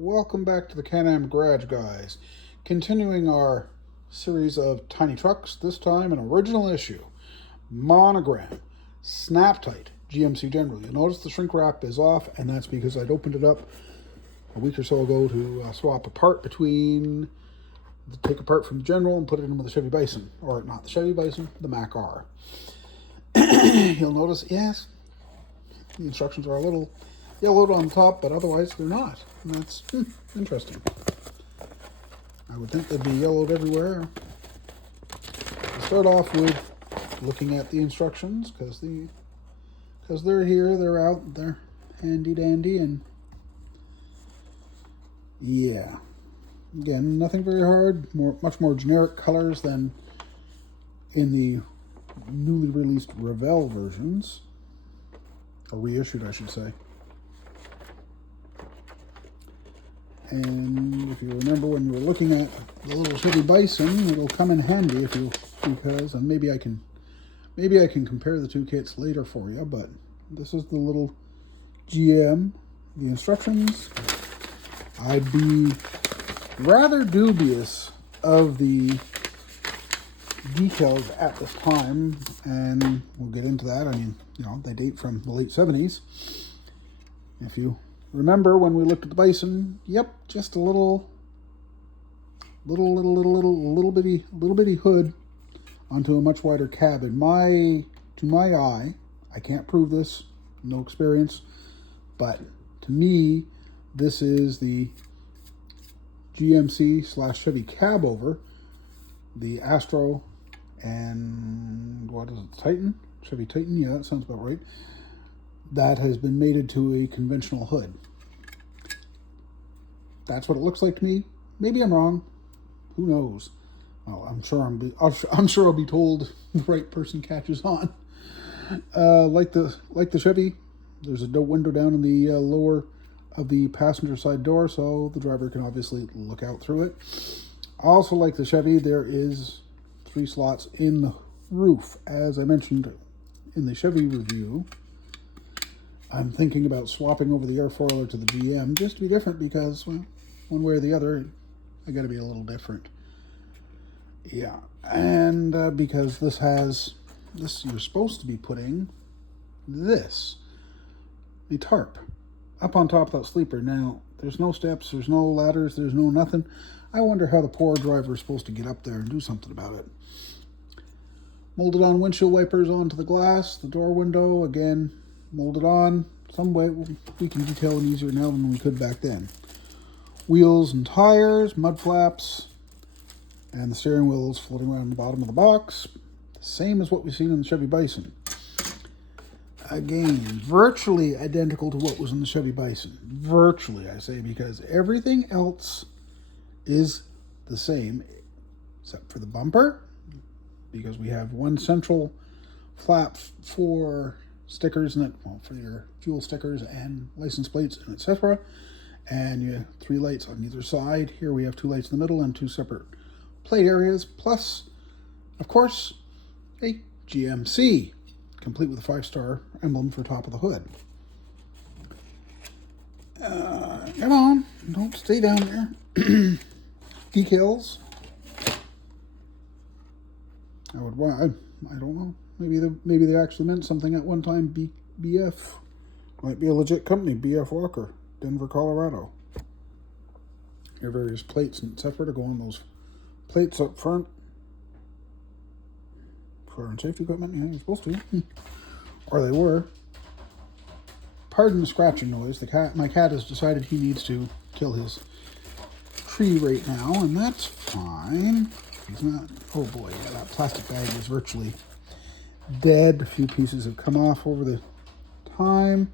Welcome back to the Can-Am Garage, guys. Continuing our series of tiny trucks, this time an original issue. Monogram. Snap tight. GMC General. You'll notice the shrink wrap is off, and that's because I'd opened it up a week or so ago to swap a part between, take a part from the General and put it in with the Chevy Bison. Or not the Chevy Bison, the Mac R. You'll notice, yes, the instructions are a little yellowed on top, but otherwise they're not. And that's interesting. I would think they'd be yellowed everywhere. We'll start off with looking at the instructions because they're here, they're out, they're handy dandy, and yeah. Again, nothing very hard. Much more generic colors than in the newly released Revell versions, or reissued, I should say. And if you remember when you were looking at the little Chevy Bison, it'll come in handy and maybe I can compare the two kits later for you, but this is the little GM, the instructions. I'd be rather dubious of the decals at this time, and we'll get into that. I mean, they date from the late 70s. If you remember when we looked at the Bison, yep, just a little bitty hood onto a much wider cab. To my eye, I can't prove this, no experience, but to me, this is the GMC/Chevy cab over the Astro and what is it, Titan? Chevy Titan, yeah, that sounds about right. That has been mated to a conventional hood. That's what it looks like to me. Maybe I'm wrong. Who knows? Well, I'm sure I'll be told the right person catches on. Like the Chevy, there's a window down in the lower of the passenger side door, so the driver can obviously look out through it. Also, like the Chevy, there is 3 slots in the roof. As I mentioned in the Chevy review, I'm thinking about swapping over the airfoiler to the GM just to be different because, well, one way or the other, I got to be a little different. Yeah, and because you're supposed to be putting the tarp up on top of that sleeper. Now, there's no steps, there's no ladders, there's no nothing. I wonder how the poor driver is supposed to get up there and do something about it. Molded on windshield wipers onto the glass, the door window, again, molded on. Some way we can detail it easier now than we could back then. Wheels and tires, mud flaps, and the steering wheel is floating around the bottom of the box. Same as what we've seen in the Chevy Bison. Again, virtually identical to what was in the Chevy Bison. Virtually, I say, because everything else is the same, except for the bumper, because we have one central flap for stickers in it, well, for your fuel stickers and license plates and etc. And you have 3 lights on either side. Here we have 2 lights in the middle and 2 separate plate areas, plus, of course, a GMC, complete with a 5-star emblem for top of the hood. Come on, don't stay down there. Decals. I don't know. Maybe they actually meant something at one time. BF might be a legit company. BF Walker, Denver, Colorado. Your various plates and etc. to go on those plates up front. Fire and safety equipment. Yeah, you're supposed to. Or they were. Pardon the scratching noise. My cat has decided he needs to kill his tree right now, and that's fine. He's not. Oh boy, yeah, that plastic bag is virtually dead. A few pieces have come off over the time.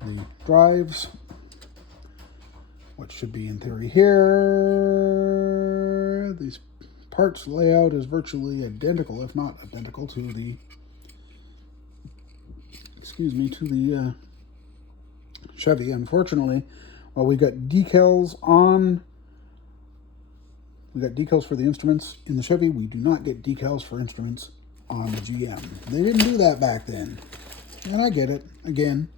The drives, what should be in theory here. These parts layout is virtually identical, if not identical, to the Chevy. Unfortunately, while we got decals for the instruments in the Chevy, we do not get decals for instruments on the GM. They didn't do that back then. And I get it. Again,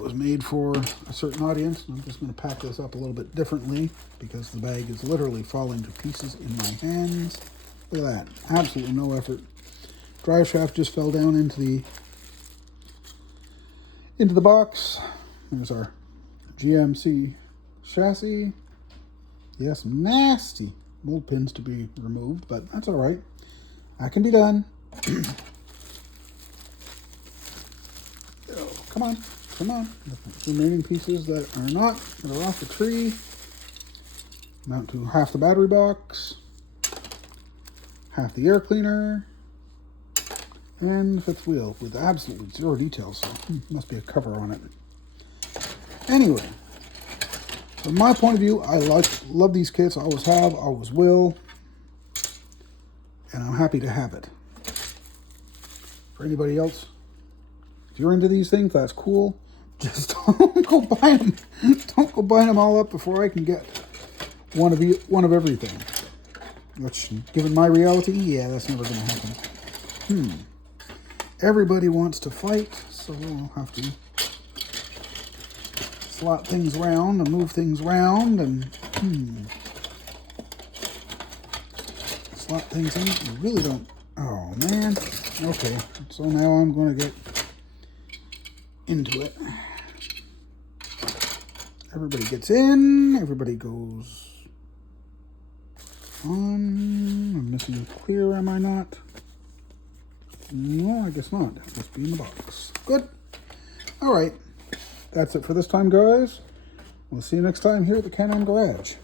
it was made for a certain audience. I'm just going to pack this up a little bit differently because the bag is literally falling to pieces in my hands. Look at that. Absolutely no effort. Drive shaft just fell down into the box. There's our GMC chassis. Yes, nasty mold pins to be removed, but that's all right. That can be done. Oh, come on. The remaining pieces that are off the tree. Amount to half the battery box, half the air cleaner, and the fifth wheel with absolutely zero details, so must be a cover on it. Anyway, from my point of view, I love these kits. I always have, always will, and I'm happy to have it. For anybody else, if you're into these things, that's cool. Just don't go buy them. Don't go buying them all up before I can get one of everything. Which, given my reality, yeah, that's never going to happen. Everybody wants to fight, so we'll have to slot things around and move things around and slot things in. You really don't. Oh man. Okay, so now I'm going to get into it. Everybody gets in. Everybody goes on. I'm missing clear, am I not? No, I guess not. It must be in the box. Good. All right. That's it for this time, guys. We'll see you next time here at the Can-Am Garage.